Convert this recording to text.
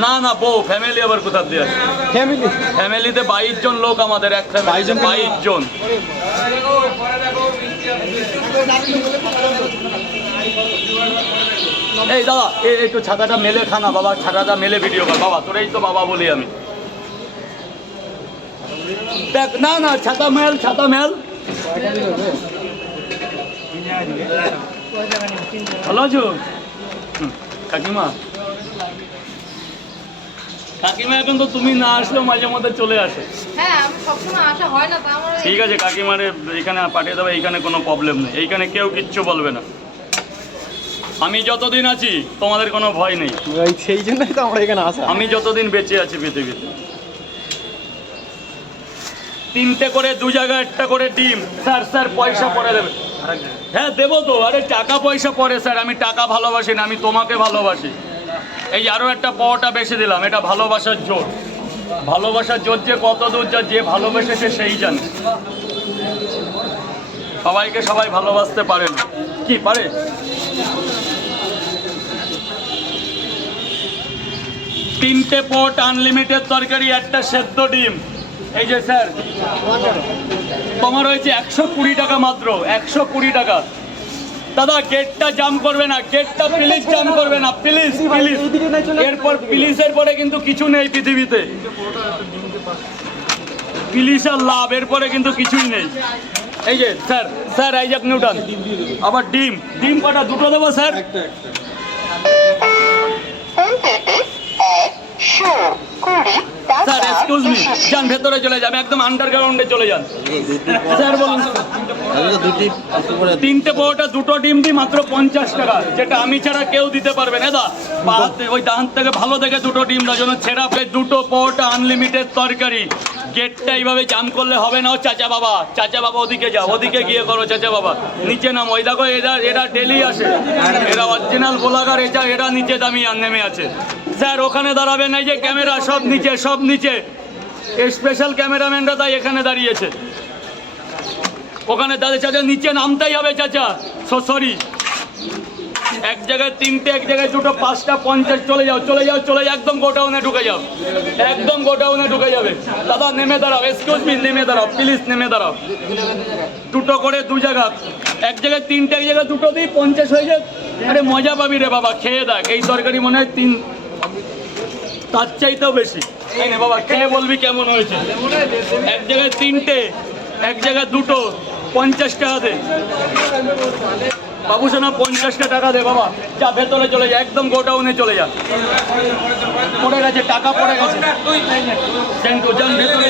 না না বউ ফ্যামিলি আবার কোথা দিয়ে আসে? ফ্যামিলিতে 22 জন লোক আমাদের, এক 22 জন। এই দাদা একটু ছাতাটা মেলে খানা বাবা, ছাতাটা মেলে ভিডিও কর বাবা, তোরাই তো বাবা বলি আমি। দেখ না না ছাতা মেল, ছাতা মেল। ভালো আছো কাকিমা? কাকিমা এখন তো তুমি না আসলেও মাঝে মধ্যে চলে আসে। হ্যাঁ, আমি সবসময় আসা হয় না, তা আমার ঠিক আছে কাকিমারে এখানে পাঠিয়ে দেবে, এইখানে কোনো প্রবলেম নেই, এইখানে কেউ কিচ্ছু বলবে না। আমি যতদিন আছি তোমাদের কোনো ভয় নেই, সেই জন্যই তো আমরা এখানে আসা। আমি যতদিন বেঁচে আছি পৃথিবীতে। 3টে করে 2 জায়গায় 1টা করে ডিম। স্যার স্যার পয়সা পরে দেবে। হ্যাঁ দেবো তো, আরে টাকা পয়সা পরে স্যার, আমি টাকা ভালোবাসি না, আমি তোমাকে ভালোবাসি। এই আরও একটা পাওয়াটা বেশি দিলাম, এটা ভালোবাসার জোর। ভালোবাসার জোর যে কত দূর যা, যে ভালোবেসেছে সেই জানে। সবাইকে সবাই ভালোবাসতে পারে না, কি পারে? তিনটে পট আনলিমিটেড তরকারি, একটা সেদ্ধ ডিম। এই যে স্যার তোমার হয়েছে 120 টাকা মাত্র, 120 টাকা। দাদা গেটটা জাম করবে না, গেটটা প্লিজ জাম করবে না, প্লিজ প্লিজ। এরপর প্লিজের পরে কিন্তু কিছু নেই পৃথিবীতে, প্লিজ আর লাভ, এরপরে কিন্তু কিছুই নেই। এই যে স্যার, স্যার আইজাক নিউটন, আবার ডিম, ডিম কটা? দুটো দেবো স্যার? স্যার এক্সকিউজ মি, যান ভেতরে চলে যান, একদম আন্ডারগ্রাউন্ডে চলে যান। স্যার বলুন। 3টে পরোটা 2টো ডিম দিই মাত্র 50 টাকা, যেটা আমি ছাড়া কেউ দিতে পারবে না। দা ওই ডান থেকে ভালো থেকে 2টো ডিম দাও, যেন ছেঁড়া প্লেট 2টো পরোটা আনলিমিটেড তরকারি। গেটটা এইভাবে জাম করলে হবে না। ও চাচা বাবা, চাচা বাবা ওদিকে যাও, ওদিকে গিয়ে করো চাচা বাবা, নিচে নাম। ওই দেখো এরা ডেলি আসে, এরা অরিজিনাল গোলাগার, এরা নিচে দামি আর নেমে আছে। স্যার ওখানে দাঁড়াবেন, এই যে ক্যামেরা সব নিচে, সব নিচে। স্পেশাল ক্যামেরাম্যানরা তাই এখানে দাঁড়িয়েছে, ওখানে দাঁড়িয়ে। চাচা নিচে নামতেই হবে চাচা, সরি। এক জায়গায় 3টে, এক জায়গায় 2টো, 5টা 50। চলে যাও চলে যাও চলে যাও, একদম গোডাউনে ঢুকে যাও, একদম গোডাউনে ঢুকে যাবে। দাদা নেমে দাঁড়াও, এক্সকিউজ মি, নেমে দাঁড়াও প্লিজ, নেমে দাঁড়াও। 2টো করে 2 জায়গা, এক জায়গায় 3টে, এক জায়গায় 2টো দিই, 50 হয়ে যায়। আরে মজা পাবি রে বাবা, খেয়ে দেখ। এই তরকারি মনে হয় 3, তার চাইতেও বেশি। এই নে বাবা, খেয়ে বলবি কেমন হয়েছে। এক জায়গায় 3টে, এক জায়গায় 2টো, 50 টাকা দে বাবু সোনা, 50টা টাকা দে বাবা। যা ভেতরে চলে যা, একদম গোডাউনে চলে যা। পড়ে গেছে টাকা, পড়ে গেছে। যান ভেতরে